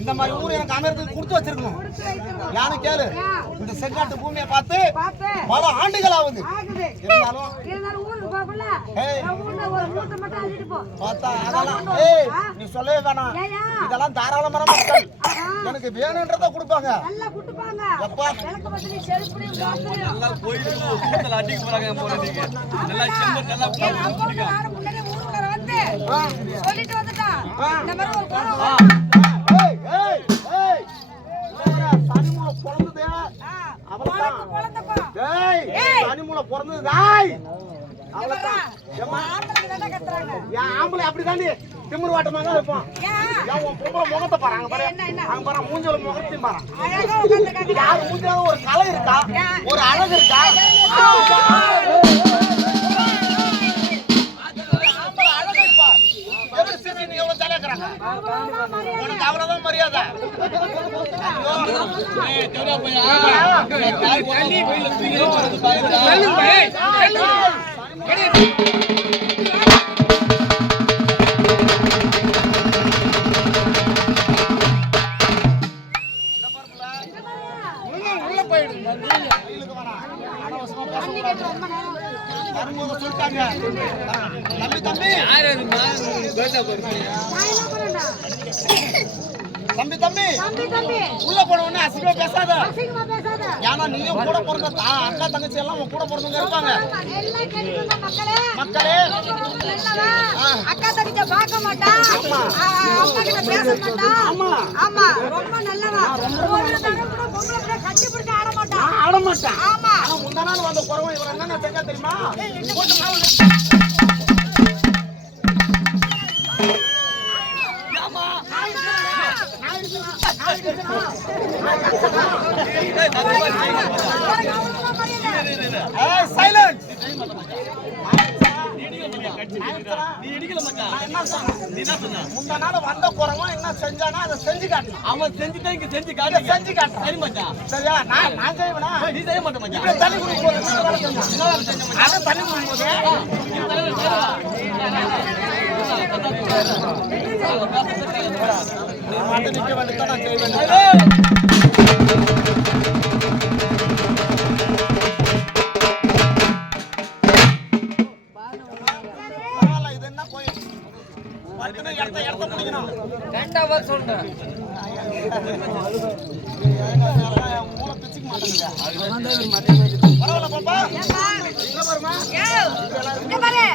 இந்த மாதிரி ஊர் எனக்கு அமையறதுக்கு கொடுத்து வச்சிருக்கணும். யானு கேளு, இந்த செங்காட்டு பூமியை பார்த்து பல ஆண்டுகள் ஆகுது. இருந்தாலும் நீ சொல்லவே வேணாம், இதெல்லாம் தாராளமான மக்கள் எனக்கு வேணும்ன்றத கொடுப்பாங்க. ஆம்பளை அப்படிதாண்டி திமிரு வாட்டமாக இருப்போம். முகத்தை பாருங்க பாரு, மூஞ்சல முகத்தையும் பாருங்க. யாரு மூஞ்சால ஒரு கலை இருக்கா, ஒரு அழகு இருக்கா? உனக்கு அவ்வளவுதான் மரியாதை. தம்பி தம்பி உள்ள போனவொடனே அசிங்கமா பேசாத. ஏன்னா நீயும் கூட பிறந்த அக்கா தங்கச்சி எல்லாம் கூட பிறந்தவங்க இருப்பாங்க. மக்களே அக்கா தங்கச்சி பார்க்க மாட்டா, அம்மா கிட்ட பேச மாட்டா. ஆமா ரொம்ப நல்லவா. கட்டி பிடிச்சு ஆட மாட்டா. ஆமா முந்தா நாள் வந்த குறவன் இவர் என்ன செஞ்சா தெரியுமா? முந்தா நாள் வந்த குறவன் என்ன செஞ்சானா அதை செஞ்சு காட்டணும். அவன் செஞ்சுட்டா இங்க செஞ்சு காட்டு. சரி மச்சான், சரியா? நான் செய்வேனா? நீ செய்ய மாட்டேன் மச்சான். தண்ணி குடிக்கும் போது தண்ணி நிக்க வேண்டியதான் நான் செய்வேன். இது என்ன கோயில்? இடத்த முடிக்கணும். ரெண்டாவது சொல்றேன், மூளை பிச்சுக்க மாட்டேங்குது. பரவாயில்ல பாப்பா, பாரு